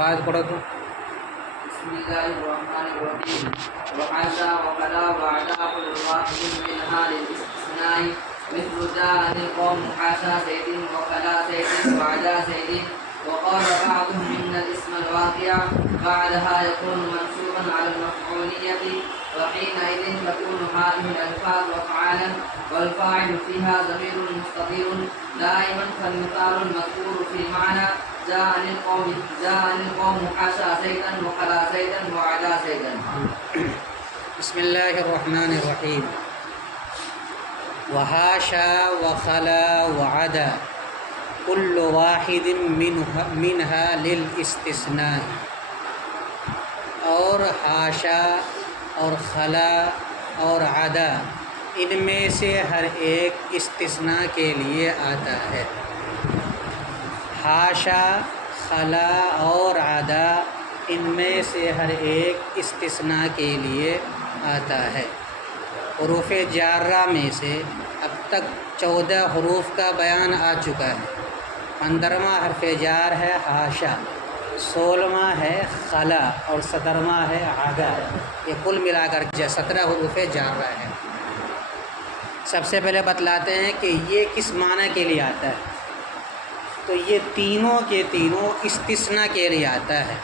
بعد پڑھو تو بسم الله الرحمن الرحيم وحاشا وخلا وعدا كل واحد منها للاستثناء مثل جاء القوم حاشا زيد وخلا زيد وعدا زيد وقال بعضهم ان الاسم الواقع بعدها يكون منصوبا على المفعولية وحينئذ تكون هذه الالفاظ وفعالا والفاعل فيها ضمير مستتر دائما فالمثال المذكور في معنى جاء القوم حاشا زيدا وخلا زيدا وعدا زيدا. بسم اللہ الرحمن الرحیم. وحاشا وخلا وعدا كل واحد منها للاستثناء. اور حاشا اور خلا اور عدا ان میں سے ہر ایک استثناء کے لیے آتا ہے. حاشا، خلا اور عدا ان میں سے ہر ایک استثناء کے لیے آتا ہے. حروف جارہ میں سے اب تک 14 حروف کا بیان آ چکا ہے. 15واں حرف جار ہے حاشا، 16واں ہے خلا اور 17واں ہے عدا. یہ کل ملا کر 17 حروف جارہ ہے. سب سے پہلے بتلاتے ہیں کہ یہ کس معنی کے لیے آتا ہے. تو یہ تینوں کے تینوں استثناء کے لیے آتا ہے،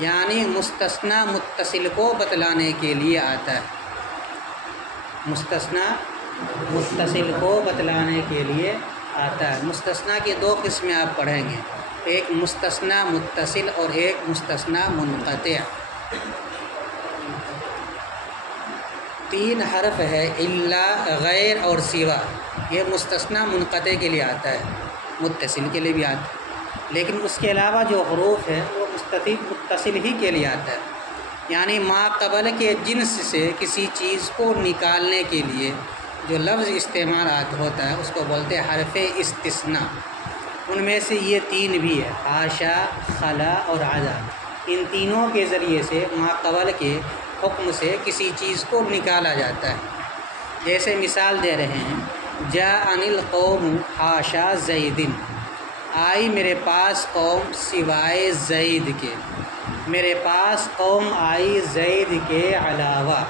یعنی مستثنیٰ متصل کو بتلانے کے لیے آتا ہے. مستثنیٰ متصل کو بتلانے کے لیے آتا ہے. مستثنیٰ کی 2 قسمیں آپ پڑھیں گے، ایک مستثنیٰ متصل اور ایک مستثنیٰ منقطع. 3 حرف ہے الا، غیر اور سوا. یہ مستثنیٰ منقطع کے لیے آتا ہے، متصل کے لیے بھی آتا ہے، لیکن اس کے علاوہ جو حروف ہے وہ متصل ہی کے لیے آتا ہے. یعنی ما قبل کے جنس سے کسی چیز کو نکالنے کے لیے جو لفظ استعمال ہوتا ہے اس کو بولتے ہیں حرف استثناء. ان میں سے یہ 3 بھی ہے، حاشا، خلا اور عدا. ان تینوں کے ذریعے سے ما قبل کے حکم سے کسی چیز کو نکالا جاتا ہے. جیسے مثال دے رہے ہیں، جاء القوم حاشا زید، آئی میرے پاس قوم سوائے زید کے. میرے پاس قوم آئی زید کے علاوہ،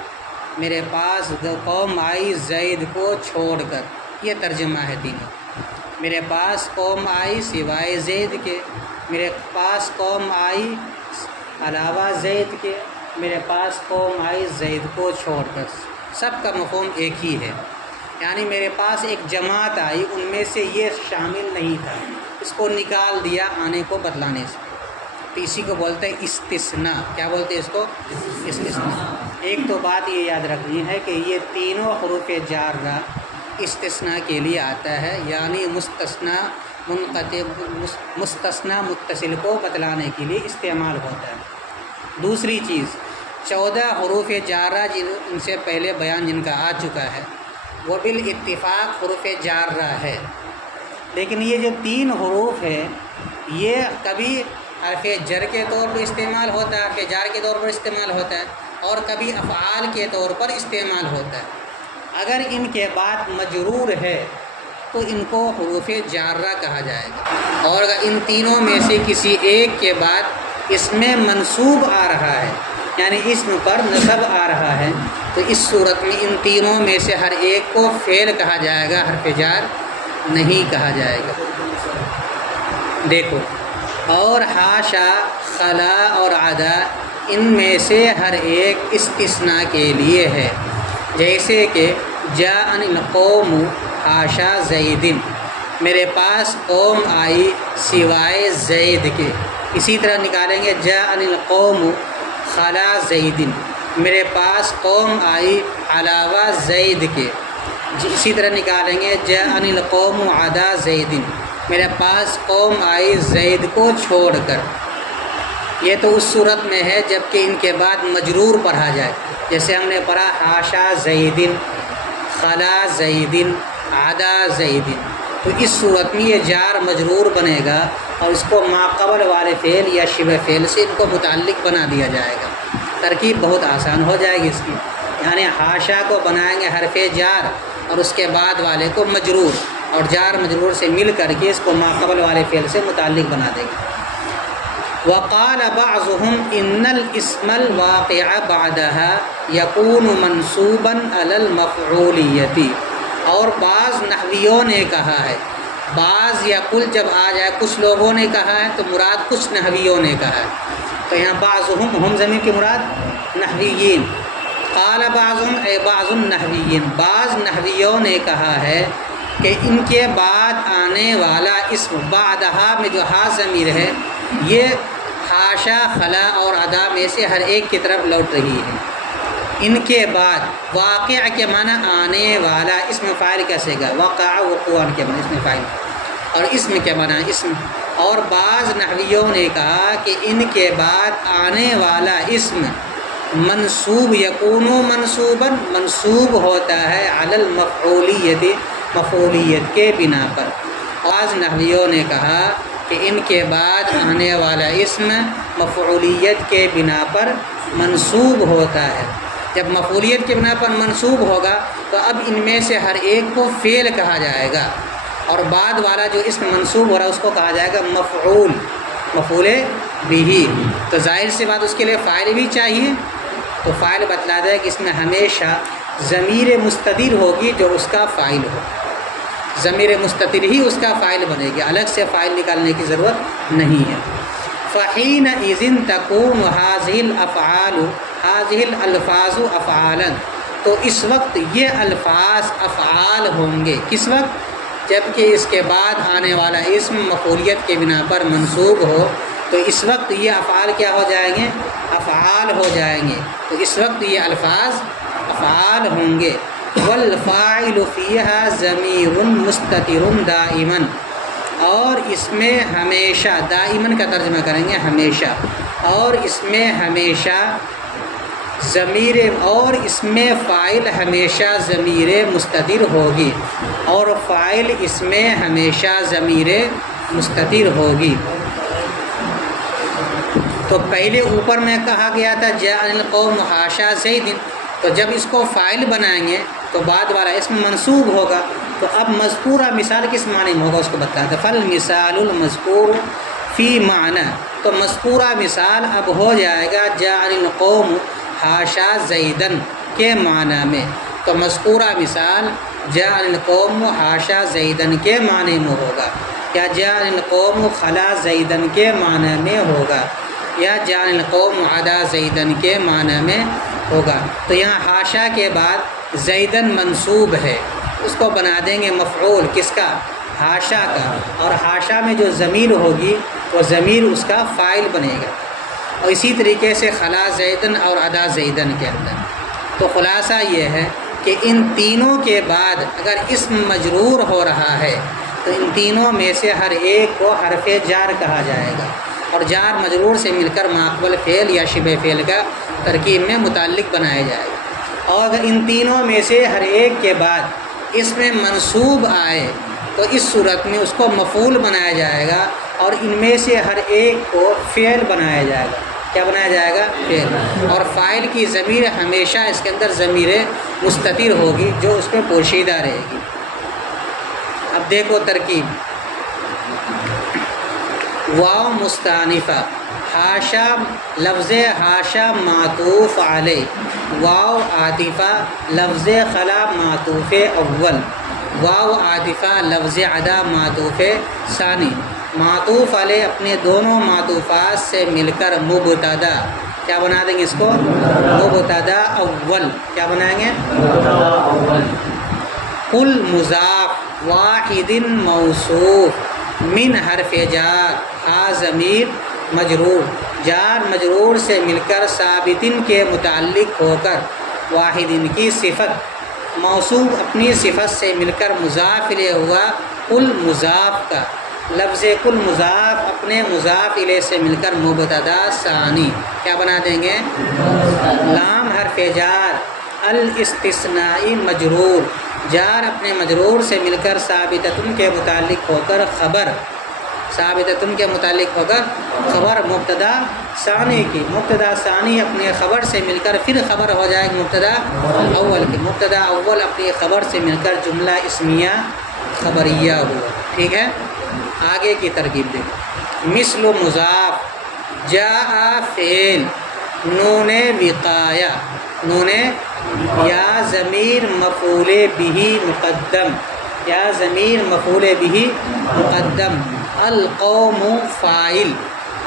میرے پاس قوم آئی زید کو چھوڑ کر. یہ ترجمہ ہے تینوں. میرے پاس قوم آئی سوائے زید کے، میرے پاس قوم آئی علاوہ زید کے، میرے پاس قوم آئی زید کو چھوڑ کر. سب کا مفہوم ایک ہی ہے. یعنی میرے پاس ایک جماعت آئی، ان میں سے یہ شامل نہیں تھا، اس کو نکال دیا آنے کو بتلانے سے. تو اسی کو بولتے ہیں استثناء. کیا بولتے ہیں اس کو؟ استثناء. ایک تو بات یہ یاد رکھنی ہے کہ یہ تینوں حروف جارہ استثناء کے لیے آتا ہے، یعنی مستثنیٰ منقطع مستثنیٰ متصل کو بتلانے کے لیے استعمال ہوتا ہے. دوسری چیز، 14 حروف جارہ ان سے پہلے بیان جن کا آ چکا ہے وہ بالاتفاق حروف جارہ ہے. لیکن یہ جو 3 حروف ہے یہ کبھی حرف جر کے طور پر استعمال ہوتا ہے، حرف جار کے طور پر استعمال ہوتا ہے، اور کبھی افعال کے طور پر استعمال ہوتا ہے. اگر ان کے بعد مجرور ہے تو ان کو حروف جارہ کہا جائے گا. اور اگر ان تینوں میں سے کسی ایک کے بعد اس میں منصوب آ رہا ہے، یعنی اسم پر نصب آ رہا ہے، تو اس صورت میں ان تینوں میں سے ہر ایک کو فعل کہا جائے گا، حرف جار نہیں کہا جائے گا. دیکھو، اور حاشا، خلا اور عدا ان میں سے ہر ایک استثناء کے لیے ہے. جیسے کہ جاء القوم حاشا زید، میرے پاس قوم آئی سوائے زید کے. اسی طرح نکالیں گے جاء القوم خلا زید، میرے پاس قوم آئی علاوہ زید کے. اسی طرح نکالیں گے جاء القوم عدا زید، میرے پاس قوم آئی زید کو چھوڑ کر. یہ تو اس صورت میں ہے جب کہ ان کے بعد مجرور پڑھا جائے، جیسے ہم نے پڑھا حاشا زیدن، خلا زیدن، عدا زیدن. تو اس صورت میں یہ جار مجرور بنے گا اور اس کو ما قبل والے فعل یا شبہ فعل سے ان کو متعلق بنا دیا جائے گا. ترکیب بہت آسان ہو جائے گی اس کی. یعنی حاشا کو بنائیں گے حرف جار اور اس کے بعد والے کو مجرور، اور جار مجرور سے مل کر کے اس کو ما قبل والے فعل سے متعلق بنا دیں گے. وقال بعضهم ان الاسم الواقع بعدها يكون منصوبا على المفعولیت، اور بعض نحویوں نے کہا ہے، بعض یا کل جب آ جائے، کچھ لوگوں نے کہا ہے تو مراد کچھ نحویوں نے کہا ہے، تو یہاں بعضهم ہم ضمیر کی مراد نحویین، قال بعضهم اے بعض النحویین، بعض نحویوں نے کہا ہے کہ ان کے بعد آنے والا اسم بعدہا میں جو ہا ضمیر ہے یہ حاشا، خلا اور ادا میں سے ہر ایک کی طرف لوٹ رہی ہے۔ ان کے بعد واقع کے معنی آنے والا، اسم فاعل کیسے گا؟ وقع وقوعا کے معنی اسم فاعل، اور اسم کے معنی اسم۔ اور بعض نحویوں نے کہا کہ ان کے بعد آنے والا اسم منصوب یکون منصوبا، منصوب ہوتا ہے علی المفعولیت، مفعولیت کے بنا پر۔ بعض نحویوں نے کہا کہ ان کے بعد آنے والا اسم مفعولیت کے بنا پر منصوب ہوتا ہے۔ جب مفعولیت کے بنا پر منصوب ہوگا تو اب ان میں سے ہر ایک کو فعل کہا جائے گا، اور بعد والا جو اسم منصوب ہو رہا ہے اس کو کہا جائے گا مفعول، مفعول بھی۔ تو ظاہر سی بات اس کے لیے فاعل بھی چاہیے، تو فاعل بتلا دے کہ اس میں ہمیشہ ضمیر مستتر ہوگی جو اس کا فاعل ہو، ضمیر مستتر ہی اس کا فاعل بنے گی، الگ سے فاعل نکالنے کی ضرورت نہیں ہے۔ فَحِينَئِذٍ تَكُونُ هَذِهِ الْأَفْعَالُ هَذِهِ الْأَلْفَاظُ أَفْعَالًا، تو اس وقت یہ الفاظ افعال ہوں گے۔ کس وقت؟ جب کہ اس کے بعد آنے والا اسم مفعولیت کے بنا پر منصوب ہو، تو اس وقت یہ افعال کیا ہو جائیں گے؟ افعال ہو جائیں گے، تو اس وقت یہ الفاظ افعال ہوں گے۔ والفاعل فیہا ضمیر مستتر دائما، اور اس میں ہمیشہ، دائماً کا ترجمہ کریں گے ہمیشہ، اور اس میں ہمیشہ ضمیر، اور اس میں فاعل ہمیشہ ضمیر مستتر ہوگی، اور فاعل اس میں ہمیشہ ضمیر مستتر ہوگی۔ تو پہلے اوپر میں کہا گیا تھا جاء القوم حاشا زید، تو جب اس کو فاعل بنائیں گے تو بعد والا اسم منصوب ہوگا، تو اب مذکورہ مثال کس معنی میں ہوگا اس کو بتایا تھا، فالمثال المذکور فی معنی، تو مذکورہ مثال اب ہو جائے گا جاء القوم حاشا زیدن کے معنی میں، تو مذکورہ مثال جاء القوم حاشا زیدن کے معنی میں ہوگا، یا جاء القوم خلا زیدن کے معنی میں ہوگا، یا جاء القوم عدا زیدن کے معنی میں ہوگا۔ تو یہاں حاشا کے بعد زیدن منصوب ہے، اس کو بنا دیں گے مفعول، کس کا؟ حاشا کا، اور حاشا میں جو ضمیر ہوگی وہ ضمیر اس کا فاعل بنے گا، اور اسی طریقے سے خلا زیدن اور عدا زیدن کے اندر۔ تو خلاصہ یہ ہے کہ ان تینوں کے بعد اگر اسم مجرور ہو رہا ہے تو ان تینوں میں سے ہر ایک کو حرف جار کہا جائے گا، اور جار مجرور سے مل کر ماقبل فعل یا شبہ فعل کا ترکیب میں متعلق بنایا جائے گا، اور اگر ان تینوں میں سے ہر ایک کے بعد اس میں منصوب آئے تو اس صورت میں اس کو مفعول بنایا جائے گا، اور ان میں سے ہر ایک کو فعل بنایا جائے گا۔ کیا بنایا جائے گا؟ فعل، اور فاعل کی ضمیر ہمیشہ اس کے اندر ضمیر مستتر ہوگی جو اس میں پوشیدہ رہے گی۔ اب دیکھو ترکیب، واو مستانفہ، حاشا لفظ حاشا معطوف علیہ، واو عاطفہ لفظ خلا معطوف اول، واو عاطفہ لفظ عدا معطوف ثانی، معطوف علیہ اپنے دونوں معطوفات سے مل کر مبتدا، کیا بنا دیں گے اس کو؟ مبتدا اول، کیا بنائیں گے؟ کل مضاف واحد موصوف من حرف جار، ہا ضمیر مجرور، جار مجرور سے مل کر ثابتن کے متعلق ہو کر واحدن کی صفت، موصوف اپنی صفت سے مل کر مضاف الیہ ہوا کل مضاف کا، لفظ کل مضاف اپنے مضاف الیہ سے مل کر مبتدا ثانی، کیا بنا دیں گے؟ لام حرف جار، الاستثنائی مجرور، جار اپنے مجرور سے مل کر ثابتتن کے متعلق ہو کر خبر، ثابتتن کے متعلق ہو کر خبر مبتدا ثانی کی، مبتدا ثانی اپنے خبر سے مل کر پھر خبر ہو جائے گی مبتدا اول کی، مبتدا اول اپنی خبر سے مل کر جملہ اسمیہ خبریہ ہوا۔ ٹھیک ہے، آگے کی ترکیب دیکھیں، مثل مضاف جاء فعل نون وقایا، نون یا ضمیر مفعول به مقدم، یا ضمیر مفعول به مقدم، القوم فاعل،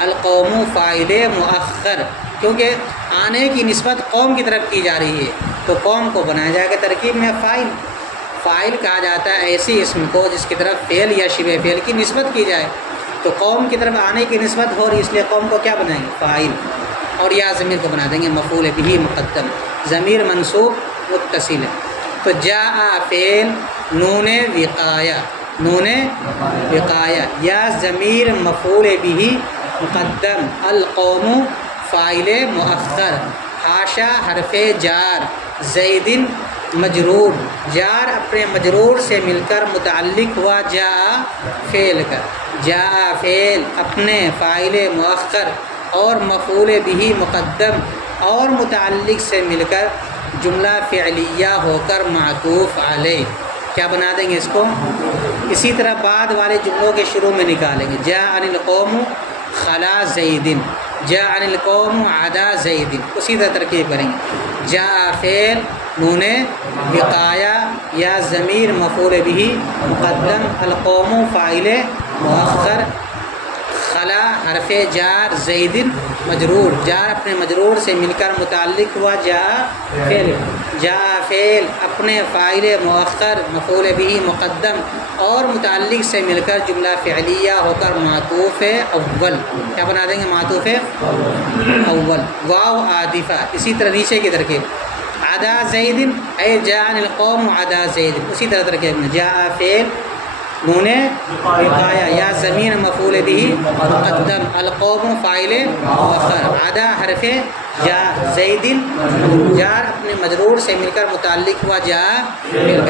القوم فاعل مؤخر، کیونکہ آنے کی نسبت قوم کی طرف کی جا رہی ہے تو قوم کو بنایا جائے گا ترکیب میں فاعل۔ فاعل کہا جاتا ہے ایسی اسم کو جس کی طرف فعل یا شبہ فعل کی نسبت کی جائے، تو قوم کی طرف آنے کی نسبت ہو رہی، اس لیے قوم کو کیا بنائیں گے؟ فاعل، اور یا ضمیر کو بنا دیں گے مفعول به مقدم، ضمیر منصوب متصل ہے۔ تو جاء فعل نون وقایا، نون وقایا، یا ضمیر مفعول به مقدم، القوم فاعل مؤخر، حاشا حرف جار، زید مجرور، جار اپنے مجرور سے مل کر متعلق ہوا جاء فعل کا، جاء فعل اپنے فاعل مؤخر اور مفعول به مقدم اور متعلق سے مل کر جملہ فعلیہ ہو کر معطوف علیہ، کیا بنا دیں گے اس کو؟ اسی طرح بعد والے جملوں کے شروع میں نکالیں گے، جاء القوم خلا زید، جاء القوم عدا زید، اسی طرح ترکیب کریں گے، جاء فعل نون وقایا یا ضمیر مفعول به مقدم، القوم فاعل مؤخر، خلا حرف جار، زید مجرور، جار اپنے مجرور سے مل کر متعلق ہوا جاء فعل، جاء فعل اپنے فاعل مؤخر مفعول به مقدم اور متعلق سے مل کر جملہ فعلیہ ہو کر معطوف اول، کیا بنا دیں گے؟ معطوف اول، واو عاطفہ، اسی طرح نیچے کی ترکیب، عدا زید اے جاء القوم عدا زید، اسی طرح ترکیب میں جاء فعل نون وقایا یا ضمیر مفعول به مقدم، القوم فاعل مؤخر، عدا حرف جار، زید جار اپنے مجرور سے مل کر متعلق ہوا جاء،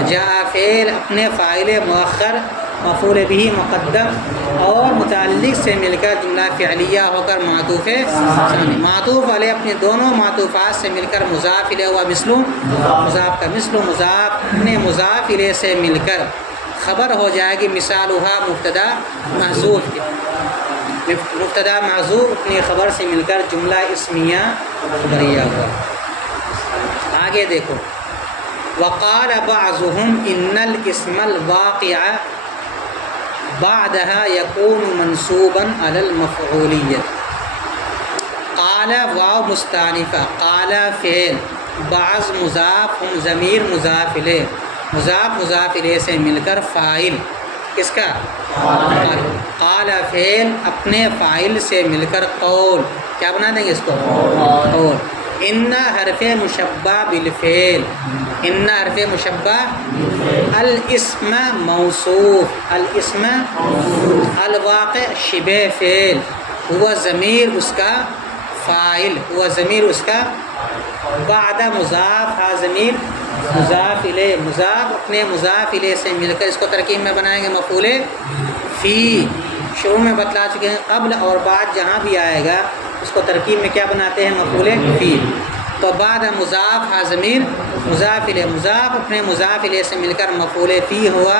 جاء فعل اپنے فاعل مؤخر مفعول به مقدم اور متعلق سے مل کر جملہ فعلیہ ہو کر معطوف ثانی، معطوف علیہ اپنے دونوں معطوفات سے مل کر مضاف الیہ ہوا مثل مضاف کا مثل مضاف اپنے مضاف الیہ سے مل کر خبر ہو جائے گی، مثالھا مبتدا محذوف کے، مبتدا محذوف اپنی خبر سے مل کر جملہ اسمیہ خبریہ ہوا۔ آگے دیکھو، وقال بعضهم ان الاسم الواقع بعدها يكون منصوبا على المفعولية، قال واو مستانفہ، قال فعل، بعض مضاف، ہم ضمیر مضاف الیہ، مضاف مضاف الیہ سے مل کر فاعل، کس کا؟ قال فعل اپنے فاعل سے مل کر قول، کیا بنا دیں گے اس کو؟ قول، ان حرف مشبہ بالفعل، ان حرف مشبہ، الاسم موصوف، الاسم الواقع شبہ فعل، ہوا ضمیر اس کا فاعل، ہوا ضمیر اس کا بعد مضاف، ہا ضمیر مضاف الیہ، مضاف اپنے مضاف الیہ سے مل کر اس کو ترکیب میں بنائیں گے مفعول فی، شروع میں بتلا چکے ہیں، قبل اور بعد جہاں بھی آئے گا اس کو ترکیب میں کیا بناتے ہیں؟ مفعول فی۔ تو بعد مضاف ہا ضمیر مضاف الیہ، مضاف اپنے مضاف الیہ سے مل کر مفعول فی ہوا،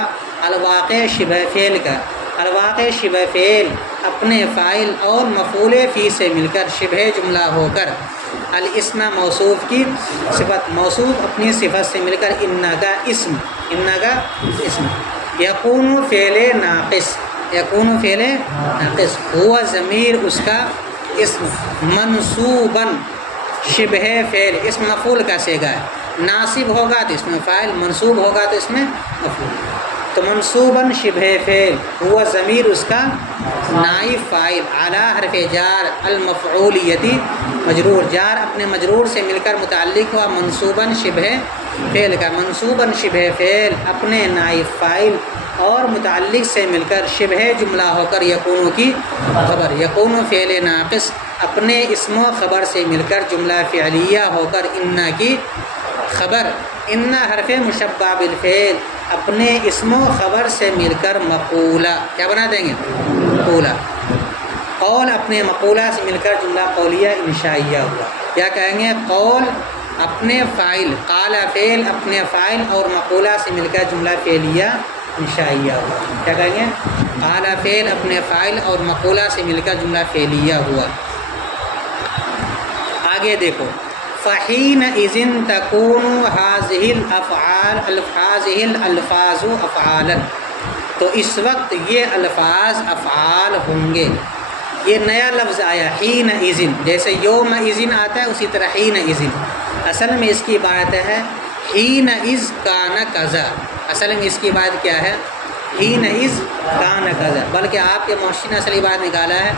الواقع شبہ فعل کا، الواقع شبہ فعل اپنے فاعل اور مفعول فی سے مل کر شبہ جملہ ہو کر الاسم موصوف کی صفت، موصوف اپنی صفت سے مل کر ان کا اسم، ان کا اسم، یکون فعل ناقص، یکون فعل ناقص، ہوا ضمیر اس کا اسم، منصوباً شبہ فعل، اسم مفعول کا صیغہ ہے، ناصب ہوگا تو اس میں فاعل، منصوب ہوگا تو اس میں مفعول، تو منصوباً شبہ فعل، ہوا ضمیر اس کا نائب فاعل، اعلیٰ حرف جار، المفعولیتی مجرور، جار اپنے مجرور سے مل کر متعلق ہوا منصوباً شبہ فعل کا، منصوباً شبہ فعل اپنے نائب فاعل اور متعلق سے مل کر شبہ جملہ ہو کر یکون کی خبر، یکون فعل ناقص اپنے اسم و خبر سے مل کر جملہ فعلیہ ہو کر ان کی خبر، ان حرف مشبہ بالفعل اپنے اسم و خبر سے مل کر مقولہ، کیا بنا دیں گے؟ مقولہ، قول اپنے مقولہ سے مل کر جملہ قولیہ انشائیہ ہوا، کیا کہیں گے؟ قول اپنے فاعل، قال فعل اپنے فاعل اور مقولہ سے مل کر جملہ فعلیہ انشائیہ ہوا، کیا کہیں گے؟ قال فعل اپنے فاعل اور مقولہ سے مل کر جملہ فعلیہ ہوا، آگے دیکھو، فحین اذن تکون هذه الالفاظ افعالا، تو اس وقت یہ الفاظ افعال ہوں گے۔ یہ نیا لفظ آیا حین اذن، جیسے یوم اذن آتا ہے اسی طرح حین اذن، اصل میں اس کی عبارت ہے حین اذ کان کذا، اصل میں اس کی عبارت کیا ہے؟ حین اذ کان کذا، بلکہ آپ کے محشر نے اصل عبارت نکالا ہے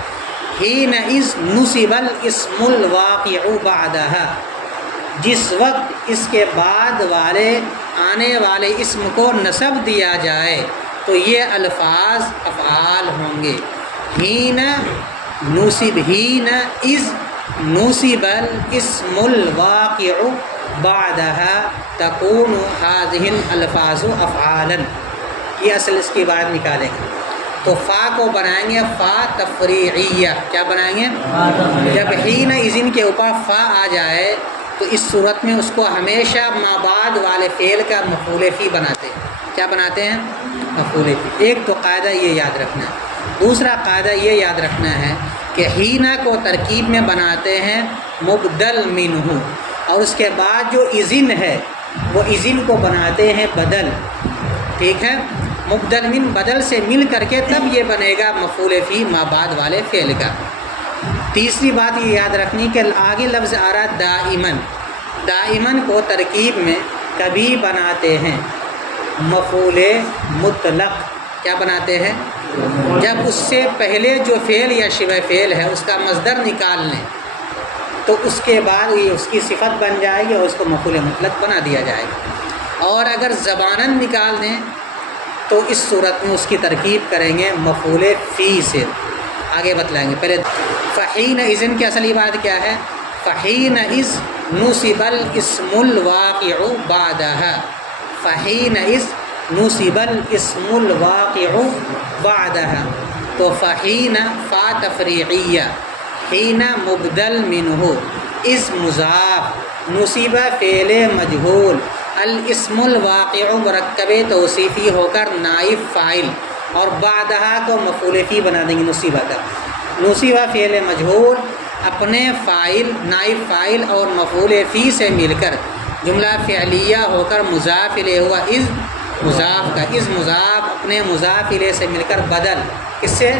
حین اذ نصب الاسم الواقع بعدها، جس وقت اس کے بعد والے آنے والے اسم کو نصب دیا جائے تو یہ الفاظ افعال ہوں گے۔ حین نصب، حین اذ نصب الاسم الواقع بعدها تکون هذه الالفاظ افعالا، یہ اصل اس کی بات نکالیں گے۔ تو فا کو بنائیں گے فا تفریعیہ، کیا بنائیں گے؟ جب حین اذن کے اوپر فا آ جائے تو اس صورت میں اس کو ہمیشہ ما بعد والے فعل کا مفعول فی بناتے ہیں۔ کیا بناتے ہیں؟ مفعول فی۔ ایک تو قاعدہ یہ یاد رکھنا ہے، دوسرا قاعدہ یہ یاد رکھنا ہے کہ حینہ کو ترکیب میں بناتے ہیں مبدل منہ، اور اس کے بعد جو اذن ہے وہ اذن کو بناتے ہیں بدل، ٹھیک ہے؟ مبدل من بدل سے مل کر کے تب یہ بنے گا مفعول فی ما بعد والے فعل کا۔ تیسری بات یہ یاد رکھنی کہ آگے لفظ آ رہا دائمن، دائمن کو ترکیب میں کبھی بناتے ہیں مفعول مطلق، کیا بناتے ہیں؟ جب اس سے پہلے جو فعل یا شبہ فعل ہے اس کا مصدر نکال لیں تو اس کے بعد یہ اس کی صفت بن جائے گی اور اس کو مفعول مطلق بنا دیا جائے گا، اور اگر زباناً نکال دیں تو اس صورت میں اس کی ترکیب کریں گے مفعول فی سے۔ آگے بتلائیں گے، پہلے فحین اذن کی اصل عبارت کیا ہے؟ فحین اذ نصب الاسم الواقع بعدها، فحین اذ نصب الاسم الواقع بعدها، تو فحین فا تفریعیہ، حین مبدل منہ، اذ مضاف، نصب فعل مجہول، الاسم الواقع مرکب توصیفی ہو کر نائب فاعل، اور بعدہا کو مفعول فی بنا دیں گے نصیبہ کا۔ نصیبہ فعل مجہول اپنے فاعل، نائب فاعل اور مفعول فی سے مل کر جملہ فعلیہ ہو کر مضاف الیہ ہوا اذ مضاف کا، اذ مضاف اپنے مضاف الیہ سے مل کر بدل، کس سے؟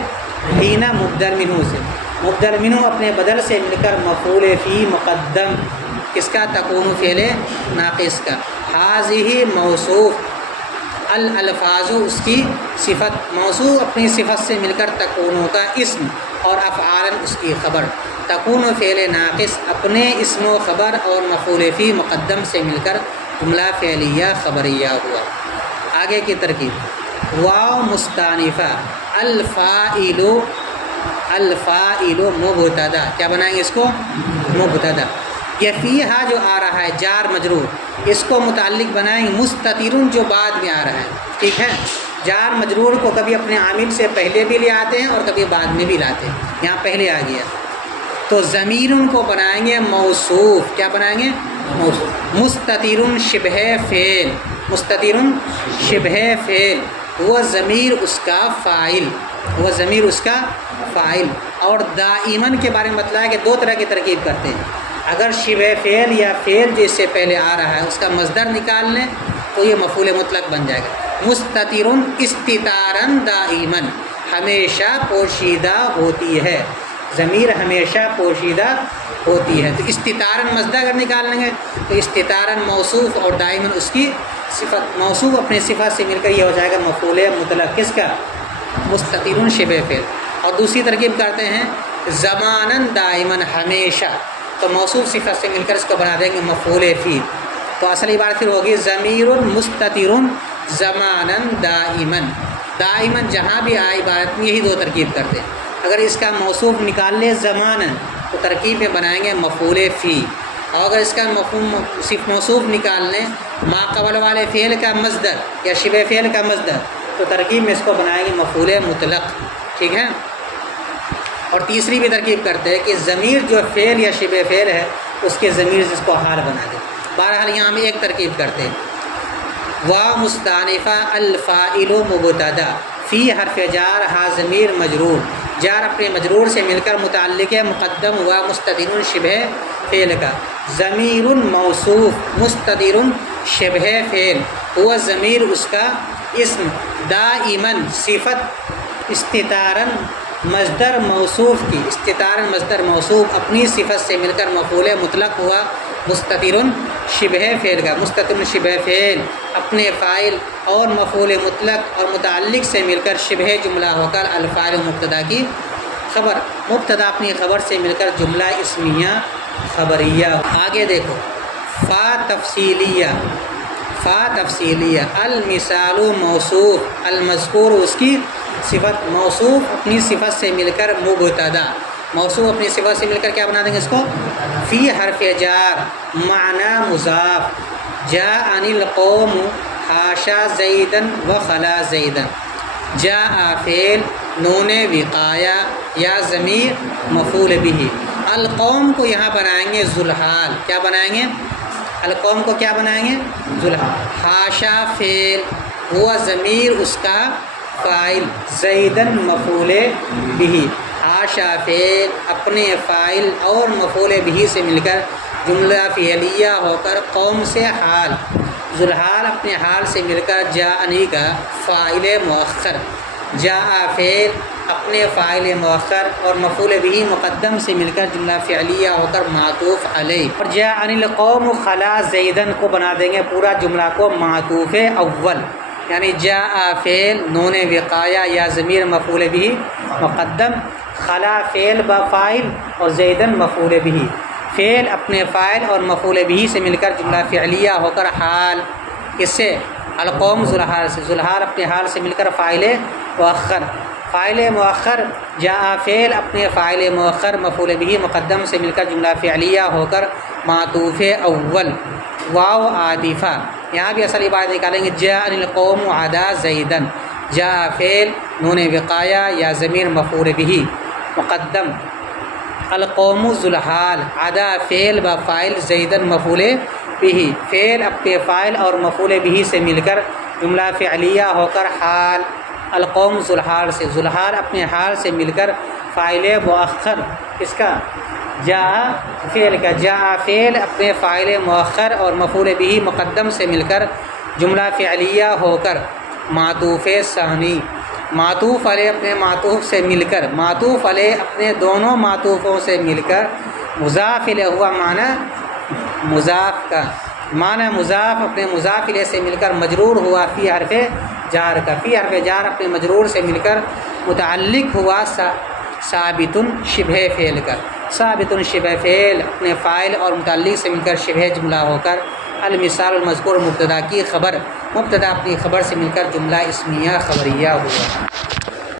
حین مبدل منہ سے، مبدل منہ اپنے بدل سے مل کر مفعول فی مقدم، کس کا؟ تکون فعل ناقص کا۔ حاضہ موصوف، الالفاظ اس کی صفت، موصوف اپنی صفت سے مل کر تکون کا اسم، اور افعال اس کی خبر۔ تکون فعل ناقص اپنے اسم و خبر اور مفعول فی مقدم سے مل کر جملہ فعلیہ خبریہ ہوا۔ آگے کی ترکیب، واو مستانفہ، الفاعل، الفاعل مبتدا، کیا بنائیں گے اس کو؟ مبتدا۔ یہ فیہا جو آ رہا ہے جار مجرور، اس کو متعلق بنائیں گے مستترن جو بعد میں آ رہا ہے، ٹھیک ہے؟ جار مجرور کو کبھی اپنے عامل سے پہلے بھی لے آتے ہیں اور کبھی بعد میں بھی لاتے ہیں، یہاں پہلے آ گیا تو ضمیرن کو بنائیں گے موصوف، کیا بنائیں گے؟ موصوف۔ مستترن شبہ فعل، مستترن شبہ فعل، وہ ضمیر اس کا فاعل، وہ ضمیر اس کا فاعل۔ اور دائمن کے بارے میں بتلایا کہ دو طرح کی ترکیب کرتے ہیں، اگر شبہ فعل یا فعل جو اس سے پہلے آ رہا ہے اس کا مصدر نکال لیں تو یہ مفعول مطلق بن جائے گا۔ مستترن استتارن دائمن، ہمیشہ پوشیدہ ہوتی ہے، ضمیر ہمیشہ پوشیدہ ہوتی ہے، تو استتارن مصدر اگر نکال لیں گے تو استتارن موصوف اور دائمن اس کی صفت، موصوف اپنے صفت سے مل کر یہ ہو جائے گا مفعول مطلق، کس کا؟ مستترن شبہ فعل۔ اور دوسری ترکیب کرتے ہیں زمانن دائمن، ہمیشہ، تو موصوف صفت سے مل کر اس کو بنا دیں گے مفعول فی، تو اصل عبارت پھر ہوگی ضمیر مستترن زمانن دائمن، دائمن جہاں بھی آئے عبارت میں یہی دو ترکیب کرتے ہیں۔ اگر اس کا موصوف نکال لیں زمانن تو ترکیب میں بنائیں گے مفعول فی، اور اگر اس کا صرف موصوف نکال لیں ما قبل والے فعل کا مصدر یا شبہ فعل کا مصدر تو ترکیب میں اس کو بنائیں گے مفعول مطلق، ٹھیک ہے؟ اور تیسری بھی ترکیب کرتے ہیں کہ ضمیر جو فعل یا شبہ فعل ہے اس کے ضمیر سے اس کو حال بنا دیں۔ بہرحال یہاں ہم ایک ترکیب کرتے ہیں، وا مستانفہ الفاعل مبتدا، فی حرف جار ہا ضمیر مجرور، جار اپنے مجرور سے مل کر متعلق مقدم ہوا مستتر شبہ فعل کا، ضمیر موصوف مستتر شبہ فعل ہوا ضمیر اس کا اسم، دائماً صفت، استتارن مصدر موصوف کی، استتارن مصدر موصوف اپنی صفت سے مل کر مفعول مطلق ہوا مستتر شبہ فعل کا، مستتر شبہ فعل اپنے فاعل اور مفعول مطلق اور متعلق سے مل کر شبہ جملہ ہو کر الفاعل مبتدا کی خبر، مبتدا اپنی خبر سے مل کر جملہ اسمیہ خبریہ۔ آگے دیکھو فا تفصیلیہ، فا تفصیلیہ المثال موصوف، المذکور اس کی صفت، موصوف اپنی صفت سے مل کر مبتدا، موصوف اپنی صفت سے مل کر کیا بنا دیں گے اس کو، فی حرف جار معنی مضاف، جاء القوم حاشا زیدن و خلا زیدن، جاء فعل نون وقایا یا ضمیر مفعول به، القوم کو یہاں بنائیں گے ذوالحال، کیا بنائیں گے، القوم کو کیا بنائیں گے ذوالحال، حاشا فعل ہوا ضمیر اس کا فاعل، زیدن مفعول به، حاشا فعل اپنے فاعل اور مفعول به سے مل کر جملہ فعلیہ ہو کر قوم سے حال، ذوالحال اپنے حال سے مل کر جاءنی کا فاعل مؤخر، جاء فعل اپنے فاعل مؤخر اور مفعول به مقدم سے مل کر جملہ فعلیہ ہو کر معطوف علیہ، اور جاء القوم خلا زیدن کو بنا دیں گے پورا جملہ کو معطوف اول، یعنی جاء فعل نون وقایا یا ضمیر مفعول به مقدم، خلا فعل با فاعل اور زیدن مفعول به، فعل اپنے فاعل اور مفعول به سے مل کر جملہ فعلیہ ہو کر حال، اس سے القوم ذوالحال سے، ذوالحال اپنے حال سے مل کر فاعل مؤخر، فاعل مؤخر جاء فعل اپنے فاعل مؤخر مفعول به مقدم سے مل کر جملہ فعلیہ ہو کر معطوف اول، واو عاطفہ، یہاں بھی اصل عبارت نکالیں گے جاء القوم عدا زیدن، جاء فعل نون وقایا یا ضمیر مفعول به مقدم، القوم ذوالحال، عدا فعل با فاعل زیدن مفعول به، فعل اپنے فاعل اور مفعول به سے مل کر جملہ فعلیہ ہو کر حال، القوم ذوالحال سے، ذوالحال اپنے حال سے مل کر فاعل مؤخر اس کا جاء فعل کا، جاء فعل اپنے فاعل مؤخر اور مفعول به مقدم سے مل کر جملہ فعلیہ ہو کر معطوف ثانی، معطوف علیہ اپنے معطوف سے مل کر، معطوف علیہ اپنے دونوں معطوفوں سے مل کر، مضاف الیہ ہوا معنی مضاف کا، معنی مضاف اپنے مضاف الیہ سے مل کر مجرور ہوا فی حرف جار کا، فی حرف جار اپنے مجرور سے مل کر متعلق ہوا ثابت شبہ فعل کا، ثابت شبہ فعل اپنے فاعل اور متعلق سے مل کر شبہ جملہ ہو کر المثال المذکور مبتدا کی خبر، مبتدا اپنی خبر سے مل کر جملہ اسمیہ خبریہ ہوا۔